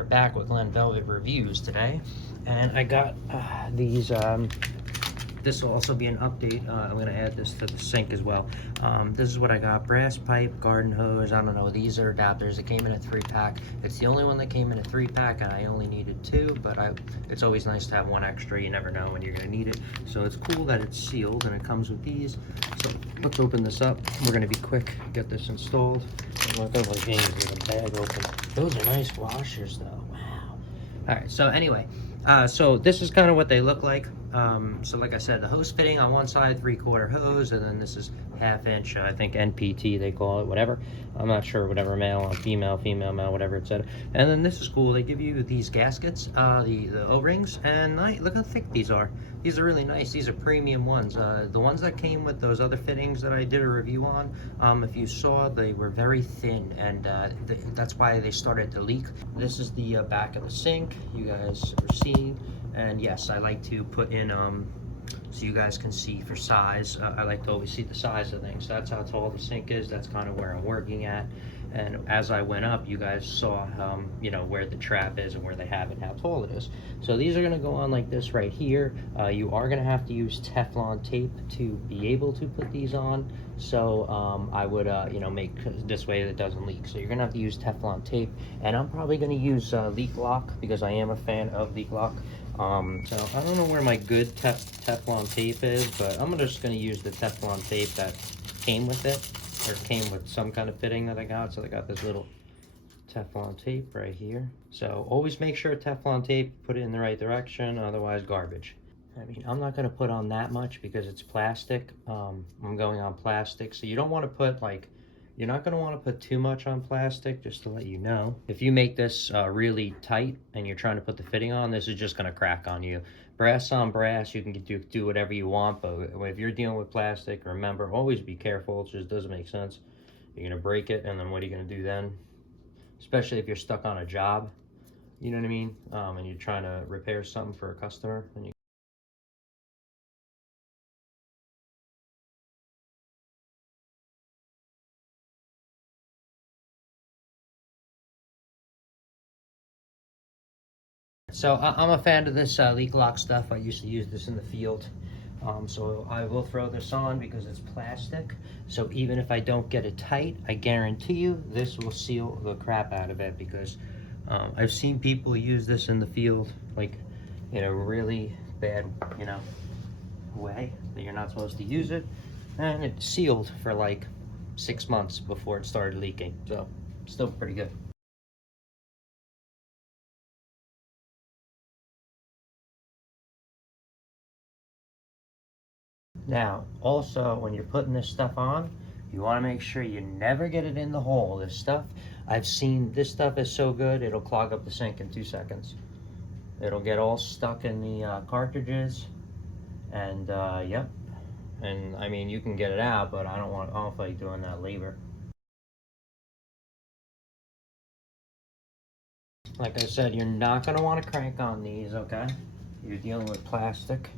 are back with Glen Velvet reviews today, and I got these. This will also be an update. I'm going to add this to the sink as well. This is what I got: brass pipe, garden hose. I don't know. These are adapters. It came in a 3-pack. It's the only one that came in a 3-pack, and I only needed 2. But it's always nice to have one extra. You never know when you're going to need it. So it's cool that it's sealed and it comes with these. So let's open this up. We're going to be quick. Get this installed. Look at the games with the bag open. Those are nice washers, though. Wow. All right. So anyway. So this is kind of what they look like. So like I said, the hose fitting on one side, 3/4 hose, and then this is 1/2 inch, I think NPT they call it, whatever. I'm not sure, whatever, male on female, female, male, whatever it said. And then this is cool. They give you these gaskets, the O-rings, and look how thick these are. These are really nice. These are premium ones. The ones that came with those other fittings that I did a review on, if you saw, they were very thin, and that's why they started to leak. This is the back of the sink you guys are seeing. And yes, I like to put in, so you guys can see for size. I like to always see the size of things. So that's how tall the sink is. That's kind of where I'm working at. And as I went up, you guys saw, you know, where the trap is and where they have it, how tall it is. So these are going to go on like this right here. You are going to have to use Teflon tape to be able to put these on. So I would, you know, make this way that it doesn't leak. So you're going to have to use Teflon tape. And I'm probably going to use leak lock because I am a fan of leak lock. So I don't know where my good Teflon tape is, but I'm just going to use the Teflon tape that came with it, or came with some kind of fitting that I got. So I got this little Teflon tape right here. So always make sure Teflon tape, put it in the right direction, otherwise garbage. I mean, I'm not going to put on that much because it's plastic. I'm going on plastic, so you don't want to put like, you're not going to want to put too much on plastic, just to let you know. If you make this really tight and you're trying to put the fitting on, this is just going to crack on you. Brass on brass, you can do whatever you want, but if you're dealing with plastic, remember, always be careful. It just doesn't make sense. You're going to break it, and then what are you going to do then? Especially if you're stuck on a job, you know what I mean? And you're trying to repair something for a customer, and you So I'm a fan of this leak lock stuff. I used to use this in the field. So I will throw this on because it's plastic. So even if I don't get it tight, I guarantee you this will seal the crap out of it, because I've seen people use this in the field like in a really bad, you know, way that you're not supposed to use it. And it sealed for like 6 months before it started leaking. So still pretty good. Now, also, when you're putting this stuff on, you want to make sure you never get it in the hole. This stuff, I've seen, this stuff is so good, it'll clog up the sink in 2 seconds. It'll get all stuck in the cartridges, and yep. And I mean, you can get it out, but I don't feel like doing that labor. Like I said, you're not going to want to crank on these, okay? You're dealing with plastic.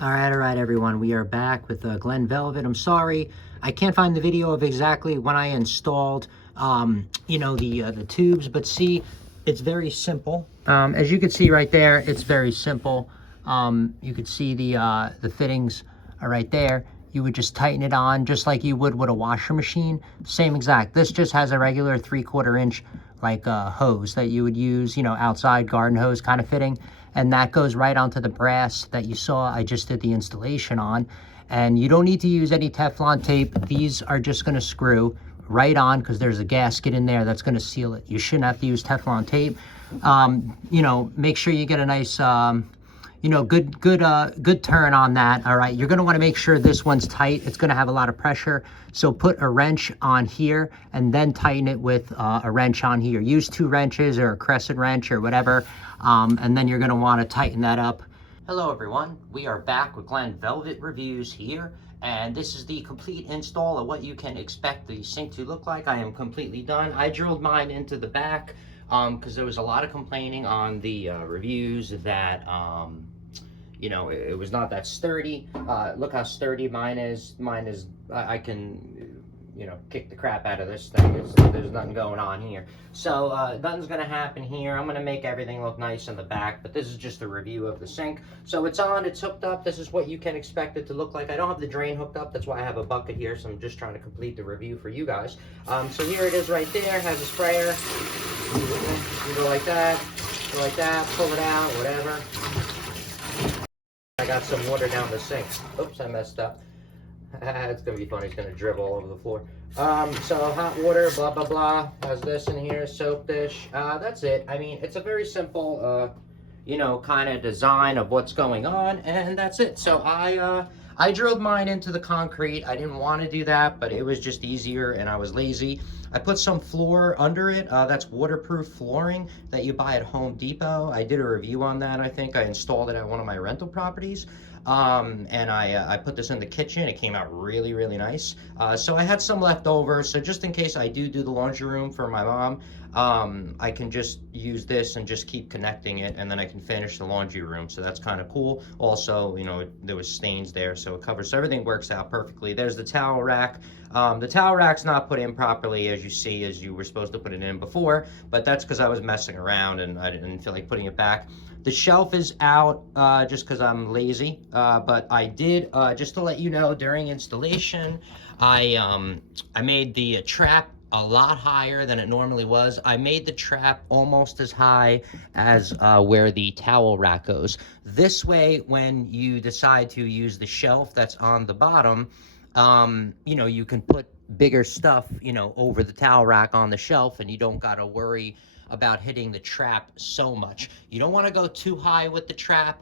All right, everyone. We are back with Glen Velvet. I'm sorry, I can't find the video of exactly when I installed, you know, the tubes, but see, it's very simple. As you can see right there, it's very simple. You can see the fittings are right there. You would just tighten it on just like you would with a washer machine. Same exact. This just has a regular 3/4 inch like hose that you would use, you know, outside garden hose kind of fitting. And that goes right onto the brass that you saw I just did the installation on. And you don't need to use any Teflon tape. These are just going to screw right on because there's a gasket in there that's going to seal it. You shouldn't have to use Teflon tape. You know, make sure you get a nice, you know, good turn on that. All right, you're going to want to make sure this one's tight. It's going to have a lot of pressure. So put a wrench on here and then tighten it with a wrench on here. Use 2 wrenches or a crescent wrench or whatever. And then you're going to want to tighten that up. Hello everyone, we are back with Glenn Velvet Reviews here, and this is the complete install of what you can expect the sink to look like. I am completely done. I drilled mine into the back because there was a lot of complaining on the reviews that you know, it was not that sturdy. Look how sturdy mine is. I can, you know, kick the crap out of this thing. There's nothing going on here. So nothing's gonna happen here. I'm gonna make everything look nice in the back, but this is just a review of the sink. So it's on, it's hooked up. This is what you can expect it to look like. I don't have the drain hooked up. That's why I have a bucket here. So I'm just trying to complete the review for you guys. So here it is right there. Has a sprayer. You go like that, pull it out, whatever. I got some water down the sink. Oops, I messed up. It's gonna be funny. It's gonna dribble all over the floor. So hot water, blah blah blah. Has this in here, soap dish. That's it. I mean, it's a very simple, you know, kind of design of what's going on, and that's it. So I drilled mine into the concrete. I didn't want to do that, but it was just easier, and I was lazy. I put some floor under it. That's waterproof flooring that you buy at Home Depot. I did a review on that. I think I installed it at one of my rental properties. And I put this in the kitchen. It came out really, really nice. So I had some left over. So just in case I do the laundry room for my mom, I can just use this and just keep connecting it, and then I can finish the laundry room. So that's kind of cool. Also, you know, there was stains there, so it covers. So everything works out perfectly. There's the towel rack. The towel rack's not put in properly, as you see, as you were supposed to put it in before, but that's because I was messing around and I didn't feel like putting it back. The shelf is out just because I'm lazy, but I did, just to let you know, during installation, I made the trap a lot higher than it normally was. I made the trap almost as high as where the towel rack goes. This way, when you decide to use the shelf that's on the bottom, you know, you can put bigger stuff, you know, over the towel rack on the shelf, and you don't gotta worry about hitting the trap so much. You don't want to go too high with the trap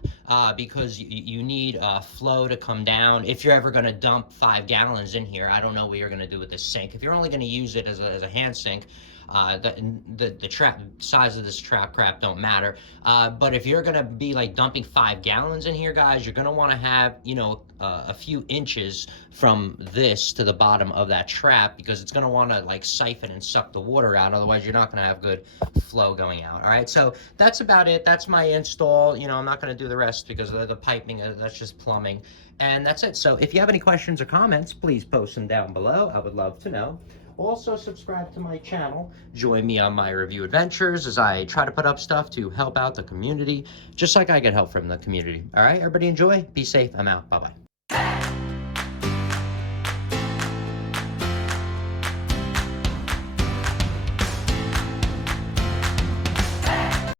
because you need flow to come down. If you're ever going to dump 5 gallons in here, I don't know what you're going to do with this sink. If you're only going to use it as a hand sink, the trap size of this trap crap don't matter. But if you're gonna be like dumping 5 gallons in here, guys, you're gonna want to have, you know, a few inches from this to the bottom of that trap, because it's gonna want to like siphon and suck the water out. Otherwise, you're not gonna have good flow going out. All right, so that's about it. That's my install. You know, I'm not gonna do the rest because of the piping. That's just plumbing, and that's it. So if you have any questions or comments, please post them down below. I would love to know. Also, subscribe to my channel. Join me on my review adventures as I try to put up stuff to help out the community, just like I get help from the community. All right, everybody enjoy. Be safe. I'm out. Bye-bye.